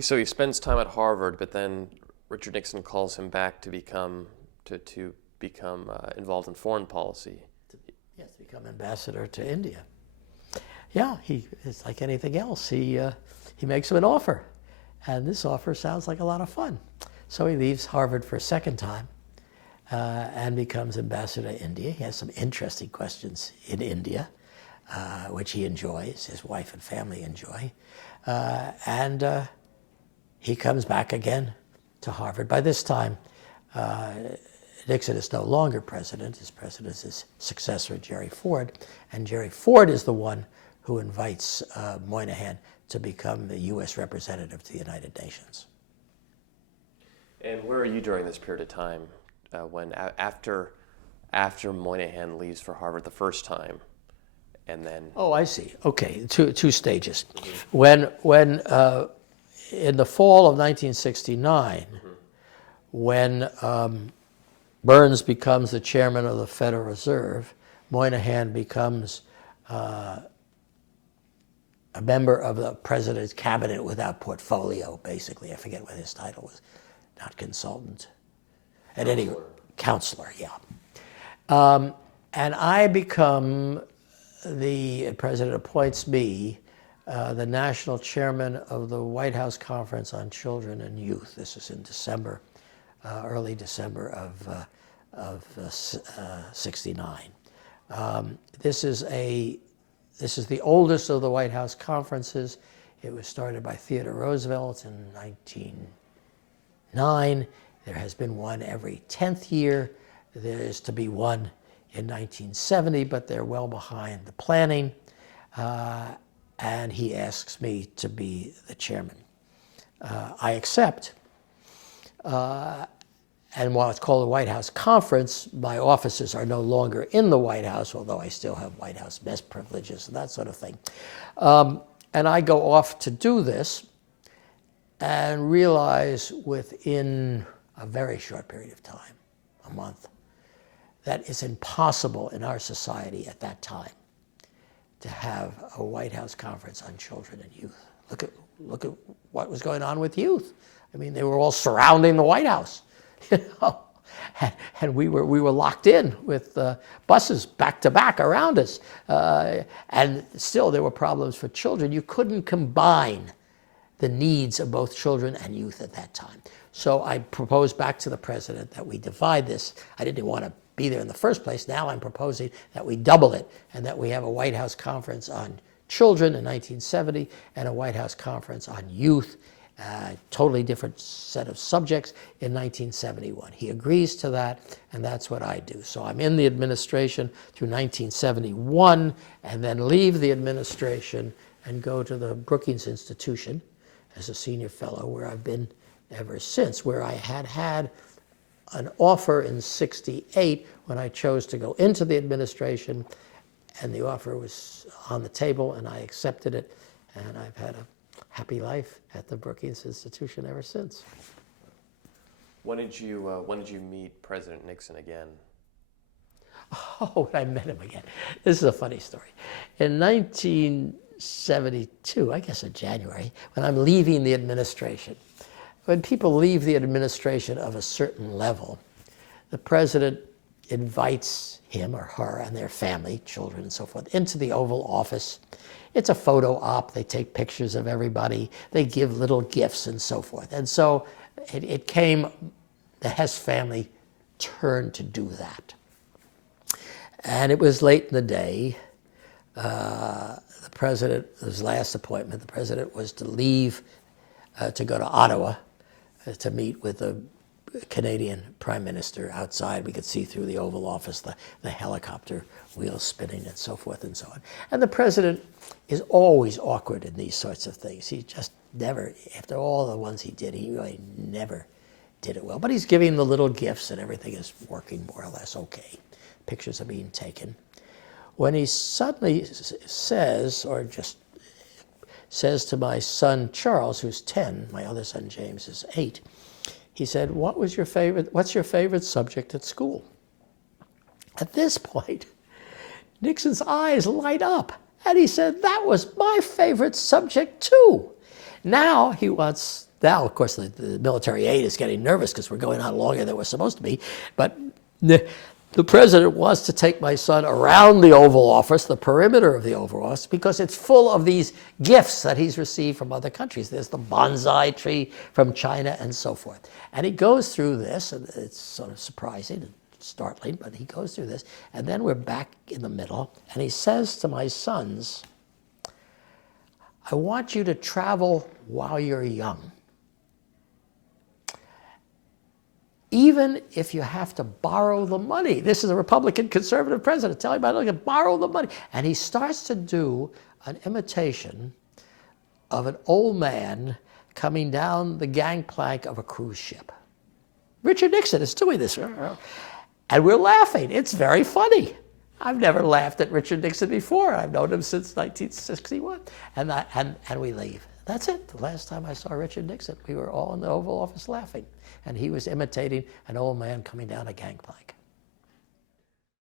So he spends time at Harvard, but then Richard Nixon calls him back to become involved in foreign policy. Yes, become ambassador to India. Yeah, it's like anything else. He makes him an offer, and this offer sounds like a lot of fun. So he leaves Harvard for a second time and becomes ambassador to India. He has some interesting questions in India, which he enjoys, his wife and family enjoy. And he comes back again to Harvard. By this time, Nixon is no longer president. His president is his successor, Jerry Ford. And Jerry Ford is the one who invites Moynihan to become the U.S. representative to the United Nations. And where are you during this period of time when after Moynihan leaves for Harvard the first time, and then? Oh, I see. Okay, two stages. When in the fall of 1969, when Burns becomes the chairman of the Federal Reserve, Moynihan becomes a member of the president's cabinet without portfolio, basically. I forget what his title was. Not consultant. At any rate, counselor, yeah. And I become the president appoints me the national chairman of the White House Conference on Children and Youth. This is in December, early December of '69. This is the oldest of the White House conferences. It was started by Theodore Roosevelt in 1909. There has been one every 10th year. There is to be one in 1970, but they're well behind the planning. And he asks me to be the chairman. I accept. And while it's called the White House Conference, my offices are no longer in the White House, although I still have White House mess privileges and that sort of thing. And I go off to do this and realize within a very short period of time, a month, that it's impossible in our society at that time to have a White House Conference on Children and Youth. Look at what was going on with youth. I mean, they were all surrounding the White House, you know, and we were locked in with buses back to back around us, and still there were problems for children. You couldn't combine the needs of both children and youth at that time. So I proposed back to the president that we divide this. I didn't want to be there in the first place. Now I'm proposing that we double it and that we have a White House Conference on Children in 1970 and a White House Conference on Youth, totally different set of subjects, in 1971. He agrees to that, and that's what I do. So I'm in the administration through 1971 and then leave the administration and go to the Brookings Institution as a senior fellow, where I've been ever since, where I had an offer in '68 when I chose to go into the administration, and the offer was on the table, and I accepted it, and I've had a happy life at the Brookings Institution ever since. When did you meet President Nixon again? Oh, when I met him again. This is a funny story. In 1972, I guess in January, when I'm leaving the administration, when people leave the administration of a certain level, the president invites him or her and their family, children and so forth, into the Oval Office. It's a photo op. They take pictures of everybody. They give little gifts and so forth. And so it came, the Hess family turned to do that. And it was late in the day. The president, his last appointment, the president was to leave to go to Ottawa to meet with the Canadian Prime Minister outside. We could see through the Oval Office the helicopter wheels spinning and so forth and so on. And the president is always awkward in these sorts of things. He just never, after all the ones he did, he really never did it well. But he's giving the little gifts and everything is working more or less okay. Pictures are being taken. When he suddenly says, or just says to my son Charles, who's 10, my other son James is 8, he said, what's your favorite subject at school? At this point, Nixon's eyes light up, and he said, that was my favorite subject too. Now he wants, now of course the military aid is getting nervous because we're going on longer than we're supposed to be, but the president wants to take my son around the Oval Office, the perimeter of the Oval Office, because it's full of these gifts that he's received from other countries. There's the bonsai tree from China and so forth. And he goes through this, and it's sort of surprising and startling, but he goes through this, and then we're back in the middle, and he says to my sons, I want you to travel while you're young. Even if you have to borrow the money. This is a Republican conservative president telling me I can borrow the money. And he starts to do an imitation of an old man coming down the gangplank of a cruise ship. Richard Nixon is doing this. And we're laughing. It's very funny. I've never laughed at Richard Nixon before. I've known him since 1961. And we leave. That's it. The last time I saw Richard Nixon, we were all in the Oval Office laughing. And he was imitating an old man coming down a gangplank.